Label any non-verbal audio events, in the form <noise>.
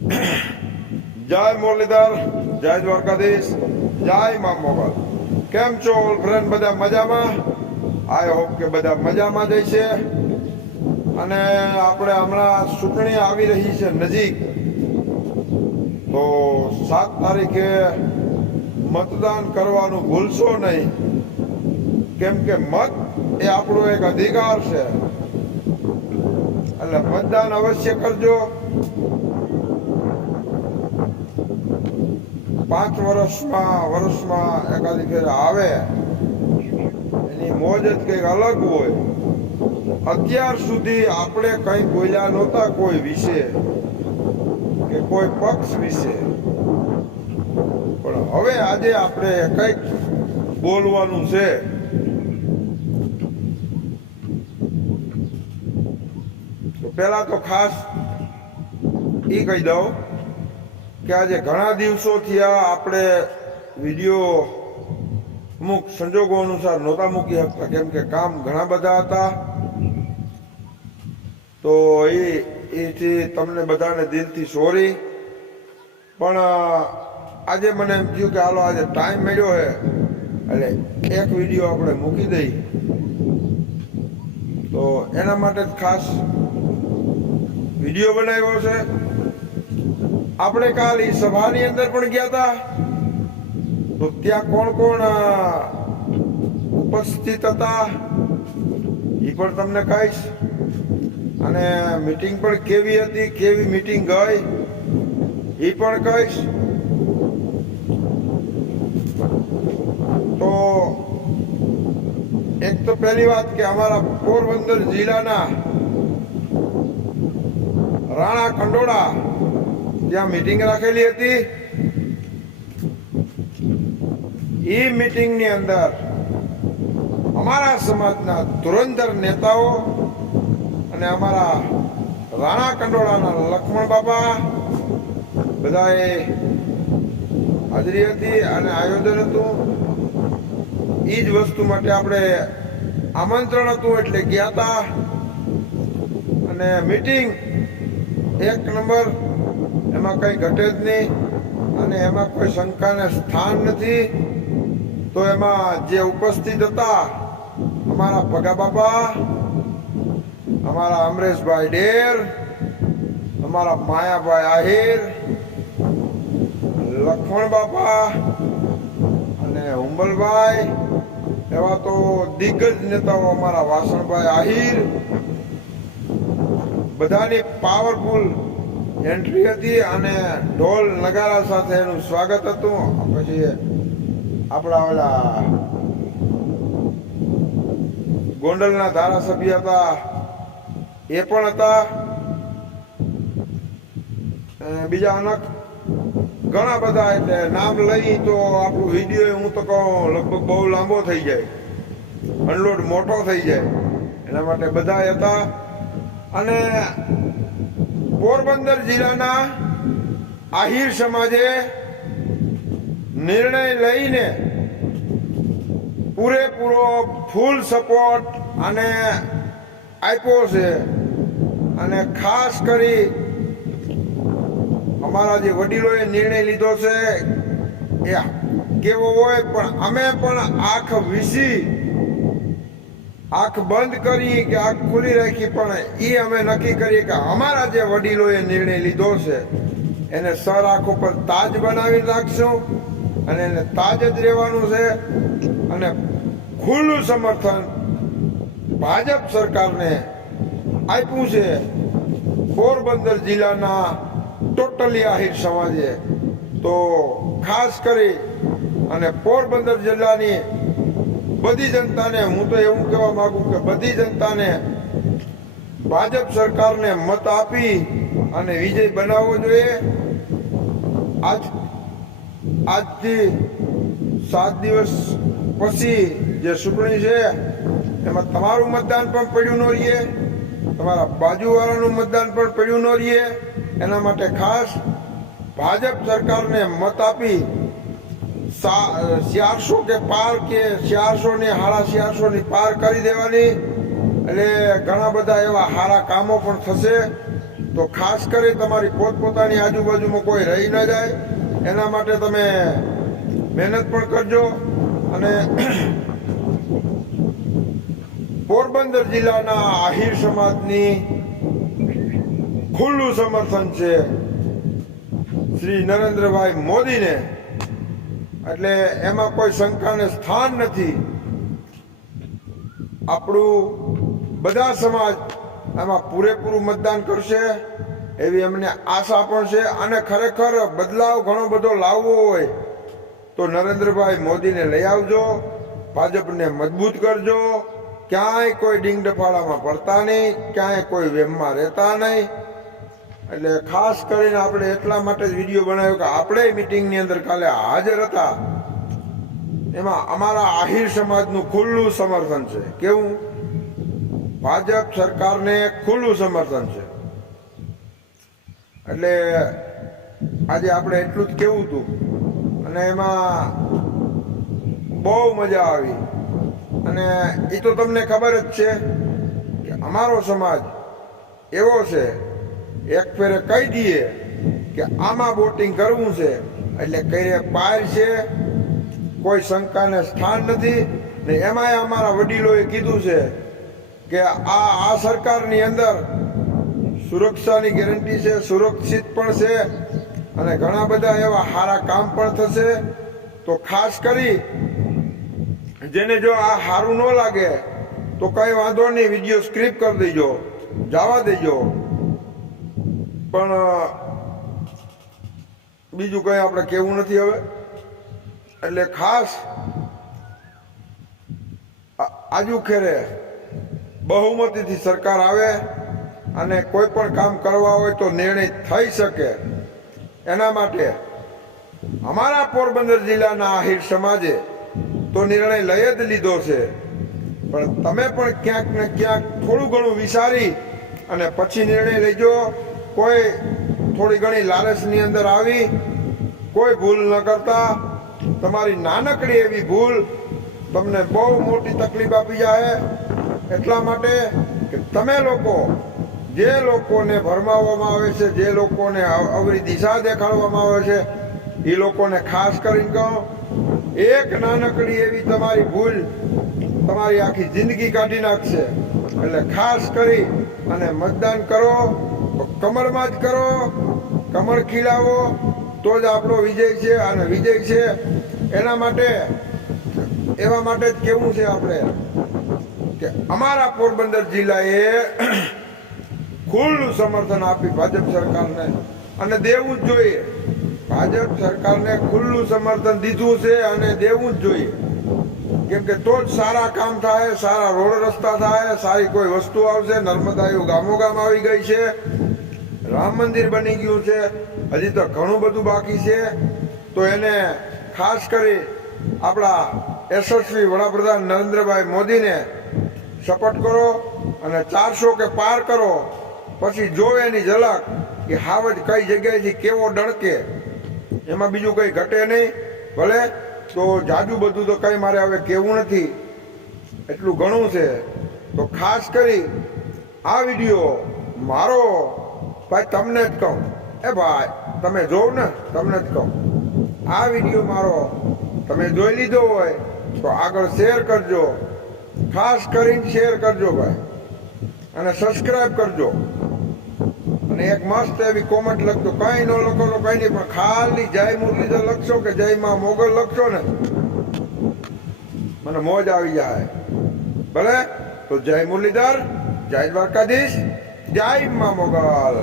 જય મુરલીધર, જય દ્વારકાધીશ, જય મા મોગલ. કેમ છો ઓલ ફ્રેન્ડ બધા મજામાં? આઈ હોપ કે બધા મજામાં જ છે અને આપણે હમણાં ચૂંટણી આવી રહી છે નજીક. તો સાત તારીખે મતદાન કરવાનું ભૂલશો નહીં. કેમ કે મત એ આપણો એક અધિકાર છે. એટલે મતદાન અવશ્ય કરજો. પાંચ વર્ષમાં વર્ષમાં એકાદી ફેર આવે, એની મોજ જ કંઈક અલગ હોય. અત્યાર સુધી આપણે કંઈ બોલ્યા નહોતા કોઈ વિશે, કે કોઈ પક્ષ વિશે. પણ હવે આજે આપણે કંઈક બોલવાનું છે. પહેલા તો ખાસ એ કહી દઉં કે આજે ઘણા દિવસોથી આ આપણે વીડિયો અમુક સંજોગો અનુસાર નહોતા મૂકી શકતા. કેમ કે કામ ઘણા બધા હતા. તો એ, એથી તમને બધાને દિલથી સોરી પણ આજે મને એમ થયું કે હાલો, આજે ટાઈમ મળ્યો છે. એટલે એક વીડિયો આપણે મૂકી દઈ તો એના માટે જ ખાસ વીડિયો બનાવ્યો છે. આપણે કાલ એ સભાની અંદર પણ ગયા હતા તો ત્યાં કોણ કોણ ઉપસ્થિત હતા એ પણ તમને કહીશ. અને મીટિંગ પણ કેવી હતી, કેવી મીટિંગ ગઈ એ પણ કહીશ. તો એક તો પહેલી વાત કે અમારા પોરબંદર જિલ્લાના રાણા કંડોળા ત્યાં મીટિંગ રાખેલી હતી, એ મીટિંગની અંદર અમારા સમાજના ધુરંધર નેતાઓ અને અમારા રાણા કંડોળાના લક્ષ્મણ બાપા બધાએ હાજરી હતી અને આયોજન હતું. એ જ વસ્તુ માટે આપણે આમંત્રણ હતું એટલે ગયા હતા. અને મીટિંગ એક નંબર એમાં કંઈ ઘટે જ નહીં અને એમાં કોઈ શંકાને સ્થાન નથી, તો એમાં જે ઉપસ્થિત હતા અમારા ભગા બાપા અમારા અમરેશભાઈ ડેર, અમારા માયાભાઈ આહિર, લખમણ બાપા અને ઉંબલભાઈ એવા તો દિગ્ગજ નેતાઓ અમારા વાસણભાઈ આહિર. બધાની પાવરફુલ એન્ટ્રી હતી અને ઢોલ નગારા સાથે એનું સ્વાગત હતું. પછી આપણા ઓલા ગોંડલના ધારાસભ્ય હતા. એ પણ હતા. બીજા અનક ઘણા બધા, એટલે નામ લઈ તો આપણું વીડિયો હું તો કહું લગભગ બહુ લાંબો થઈ જાય. અનલોડ મોટો થઈ જાય. એના માટે બધા હતા. અને પોરબંદર જિલ્લાના આહિર સમાજે નિર્ણય લઈને પૂરેપૂરો ફૂલ સપોર્ટ અને આપ્યો છે. અને ખાસ કરી અમારા જે વડીલોએ નિર્ણય લીધો છે, એ કેવો હોય પણ અમે પણ આંખ વીસી આંખ બંધ કરી કે આંખ ખુલ્લી રાખી, પણ એ અમે નક્કી કરીએ કે અમારા જે વડીલોએ નિર્ણય લીધો છે, એને સર આંખો પર તાજ બનાવી નાખશું અને એને તાજ જ રહેવાનું છે અને ખુલ્લું સમર્થન ભાજપ સરકારને આપ્યું છે. પોરબંદર જિલ્લાના ટોટલી આહિર સમાજે. તો ખાસ કરી અને પોરબંદર જિલ્લાની બધી જનતાને હું તો એવું કહેવા માંગુ કે બધી જનતાને ભાજપ સરકારને મત આપી અને વિજય બનાવવો જોઈએ. આજ, આજથી સાત દિવસ પછી જે ચૂંટણી છે, એમાં તમારું મતદાન પણ પડ્યું ન રહીએ, તમારા બાજુવાળાનું મતદાન પણ પડ્યું ન રહીએ. એના માટે ખાસ ભાજપ સરકારને મત આપી ચારસો કે પાર કે ચારસો ને હાડા ચારસો ની પાર કરી દેવાની. એટલે ઘણા બધા એવા સારા કામો પણ થશે. તો ખાસ કરી તમારી પોતપોતાની આજુબાજુમાં કોઈ રહી ન જાય. એના માટે તમે મહેનત પણ કરજો. અને <clears throat> પોરબંદર જિલ્લાના આહિર સમાજની ખુલ્લું સમર્થન છે. શ્રી નરેન્દ્રભાઈ મોદીને એટલે એમાં કોઈ શંકાને સ્થાન નથી. આપણું બધા સમાજ એમાં પૂરેપૂરું મતદાન કરશે, એવી અમને આશા પણ છે અને ખરેખર બદલાવ ઘણો બધો લાવવો હોય તો નરેન્દ્રભાઈ મોદીને લઈ આવજો, ભાજપને મજબૂત કરજો, ક્યાંય કોઈ ડીંગ ડફાળામાં પડતા નહીં, ક્યાંય કોઈ વેમમાં રહેતા નહીં. એટલે ખાસ કરીને આપણે એટલા માટે જ વીડિયો બનાવ્યો કે આપણે મિટિંગની અંદર કાલે હાજર હતા. એમાં અમારા આહિર સમાજનું ખુલ્લું સમર્થન છે. કેવું? ભાજપ સરકારને ખુલ્લું સમર્થન છે. એટલે આજે આપણે એટલું જ કેવું હતું. અને એમાં બહુ મજા આવી. અને એ તો તમને ખબર જ છે કે અમારો સમાજ એવો છે એક ફેરે કહી દઈએ કે આમાં બોટિંગ કરવું છે. એટલે કઈ પાર છે, કોઈ શંકાને સ્થાન નથી. ને એમાંય અમારા વડીલોએ કીધું છે કે આ આ સરકારની અંદર સુરક્ષાની ગેરંટી છે, સુરક્ષિત પણ છે અને ઘણા બધા એવા સારા કામ પણ થશે. તો ખાસ કરી જેને જો આ સારું ન લાગે તો કઈ વાંધો નહીં, વીડિયો સ્ક્રિપ કરી દેજો, જવા દેજો. પણ બીજું કઈ આપણે કેવું નથી હવે. એટલે ખાસ આજુ ખેરે બહુમતીથી સરકાર આવે અને કોઈ પણ કામ કરવા હોય તો નિર્ણય થઈ શકે. એના માટે અમારા પોરબંદર જિલ્લાના આહિર સમાજે તો નિર્ણય લઈ જ લીધો છે. પણ તમે પણ ક્યાંક ને ક્યાંક થોડું ઘણું વિચારી અને પછી નિર્ણય લેજો. કોઈ થોડી ઘણી લાલચની અંદર આવી, કોઈ ભૂલ ન કરતા. તમારી નાનકડી એવી ભૂલ તમને બહુ મોટી તકલીફ આપી જાય. એટલા માટે કે તમે લોકો, જે લોકોને ભરમાવવામાં આવે છે, જે લોકોને અવ- અવરી દિશા દેખાડવામાં આવે છે, એ લોકોને ખાસ કરીને કહો, એક નાનકડી એવી તમારી ભૂલ તમારી આખી જિંદગી કાઢી નાખશે. એટલે ખાસ કરી અને મતદાન કરો. કમળમાં જ કરો કમળ ખીલાવો, તો જ આપણો વિજય છે અને વિજય છે. એના માટે, એવા માટે જ કેવું છે આપણે, કે અમારા પોરબંદર જિલ્લાએ ખુલ્લું સમર્થન આપી ભાજપ સરકારને. અને દેવું જ જોઈએ. ભાજપ સરકારને ખુલ્લું સમર્થન દીધું છે અને દેવું જ જોઈએ. કેમ કે તો જ સારા કામ થાય, સારા રોડ રસ્તા થાય, સારી કોઈ વસ્તુ આવશે, નર્મદા એવું ગામો ગામ આવી ગઈ છે. રામ મંદિર બની ગયું છે. હજી તો ઘણું બધું બાકી છે. તો એને ખાસ કરી આપણા યશસ્વી વડાપ્રધાન નરેન્દ્રભાઈ મોદીને સપોર્ટ કરો અને ચારસો કે પાર કરો. પછી જો એની ઝલક કે હાવજ કઈ જગ્યાએથી કેવો ડણકે, એમાં બીજું કંઈ ઘટે નહીં. ભલે તો જાજુ બધું તો કંઈ મારે હવે કેવું નથી. એટલું ઘણું છે. તો ખાસ કરી આ વીડિયો મારો ભાઈ, તમને જ કહું. એ ભાઈ, તમે જોવ ને, તમને જ કહું. આ વીડિયો મારો, તમે જોઈ લીધો હોય, તો આગળ શેર કરજો. ખાસ કરીને શેર કરજો ભાઈ. અને સબસ્ક્રાઇબ કરજો. અને એક મસ્ત એવી કોમેન્ટ લખજો. કઈ ન લખો તો કઈ નહીં, પણ ખાલી જય મુરલીધર લખશો કે જય માં મોગલ લખશો ને? મને મોજ આવી જાય. ભલે? તો જય મુરલીધર, જય દ્વારકાધીશ. જય માં મોગલ